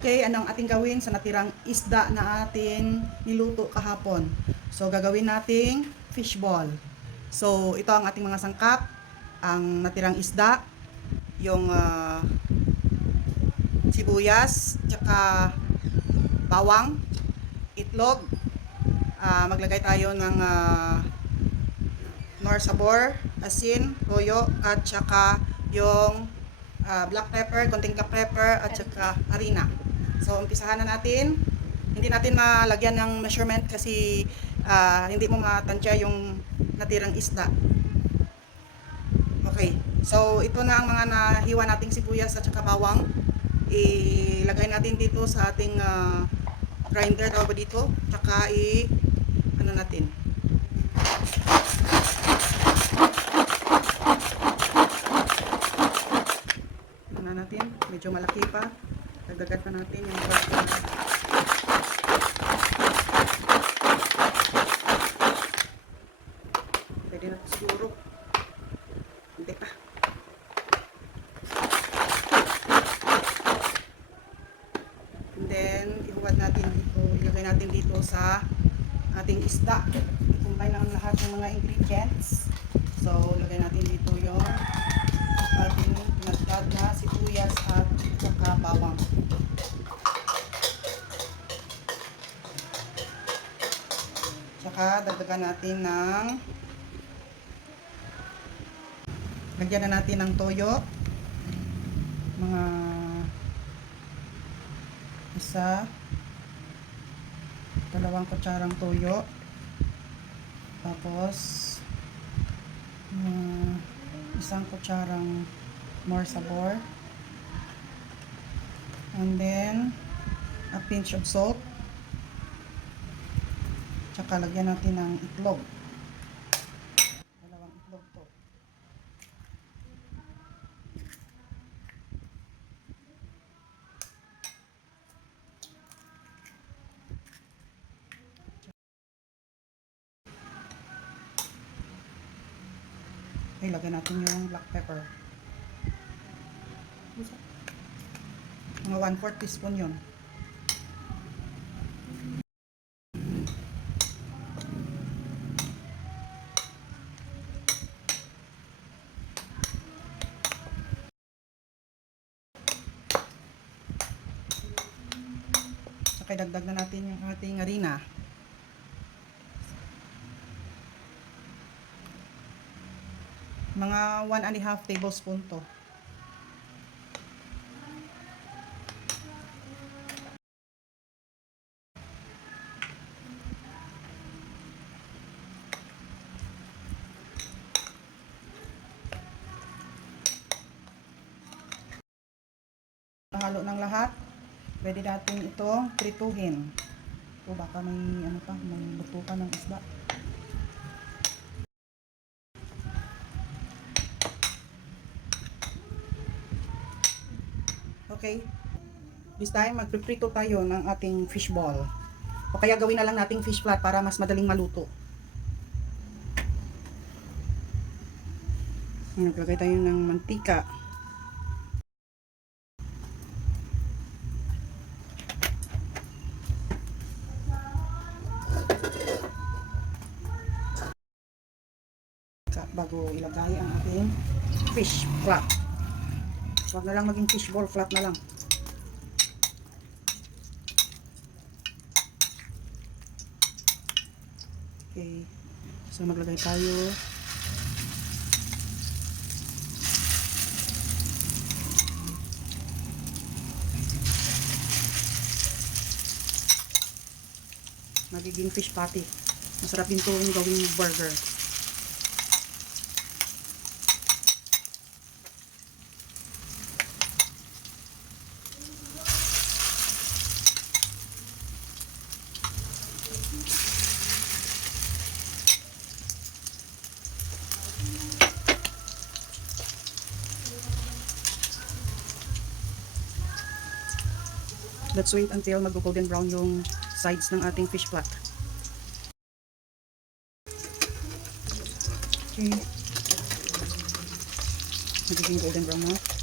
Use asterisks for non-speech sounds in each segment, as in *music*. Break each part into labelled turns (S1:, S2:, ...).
S1: Okay, anong ating gawin sa natirang isda na ating niluto kahapon? So, gagawin nating fishball. So, ito ang ating mga sangkap. Ang natirang isda, yung ah, sibuyas, tsaka bawang, itlog. Ah, maglagay tayo ng uh, nor sabor, asin, toyo, at tsaka yung ah, black pepper, konting black pepper, at tsaka harina. So, umpisahan na natin. Hindi natin malagyan ng measurement kasi ah, hindi mo matansya yung natirang isda. Okay. So, ito na ang mga nahiwa nating sibuyas at saka bawang. Ilagay natin dito sa ating ah, grinder, tawag ba dito? Tsaka i, ano natin, ano natin, medyo malaki pa. Dagdagan pa natin yung na Pwede na siguro. Hindi pa. And then, ihuwad natin dito, ilagay natin dito sa ating isda. I-combine ang lahat ng mga ingredients. So, ilagay natin dito yung ating pinagdad na sibuyas at saka bawang. Tsaka dagdagan natin ng lagyan na natin ng toyo. Mga isa dalawang kutsarang toyo. Tapos mga isang kutsarang more sabor. And then, a pinch of salt. Tsaka lagyan natin ng itlog. Dalawang itlog to. Lagyan natin yung black pepper. Mga 1/4 teaspoon yun. Saka dagdag na natin yung ating harina. Mga 1 and a half tablespoon to. Halo ng lahat. Pwede natin ito prituhin. O baka may ano pa, may buto pa ng isda. Okay. This time, magpiprito tayo ng ating fish ball. O kaya gawin na lang nating fish flat para mas madaling maluto. Naglagay tayo ng mantika. Bago ilagay ang ating fish flat. Huwag na lang maging fish ball, flat na lang. Okay. So maglagay tayo. Magiging fish patty. Masarap din ito yung gawing burger. Let's wait until mag-golden brown yung sides ng ating fish flat. Okay. Magiging golden brown na.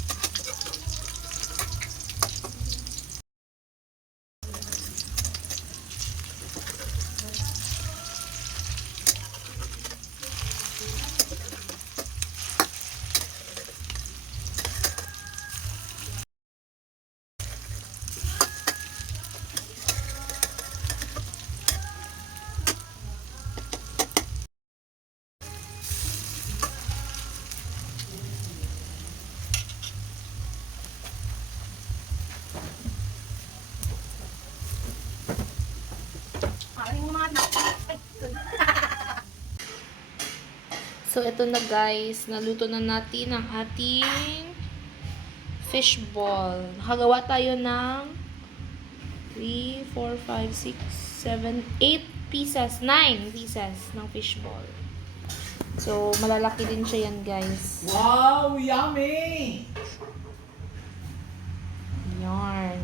S1: *laughs*
S2: So, ito na guys. Naluto na natin ang ating fish ball. Nakagawa tayo ng 3, 4, 5, 6, 7, 8 pieces. 9 pieces ng fish ball. So, malalaki din siya yan guys.
S3: Wow, yummy!
S2: Yarn.